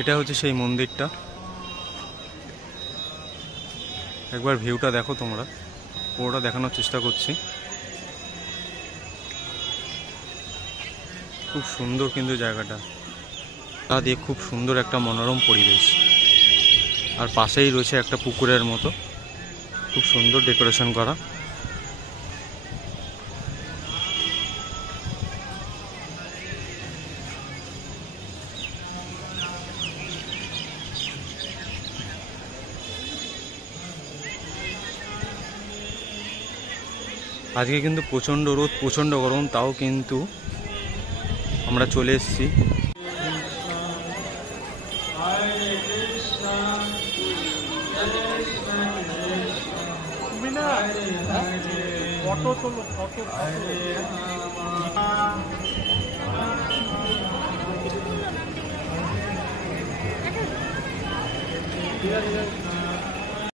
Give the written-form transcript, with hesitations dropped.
এটা হচ্ছে সেই মন্দিরটা। একবার ভিউটা দেখো তোমরা, পুরোটা দেখানোর চেষ্টা করছি। খুব সুন্দর কিন্তু জায়গাটা, তা দিয়ে খুব সুন্দর একটা মনোরম পরিবেশ। আর পাশেই রয়েছে একটা পুকুরের মতো, খুব সুন্দর ডেকোরেশন করা। আজকে কিন্তু প্রচণ্ড রোদ, প্রচণ্ড গরম, তাও কিন্তু আমরা চলে এসেছি। ঠিক আছে।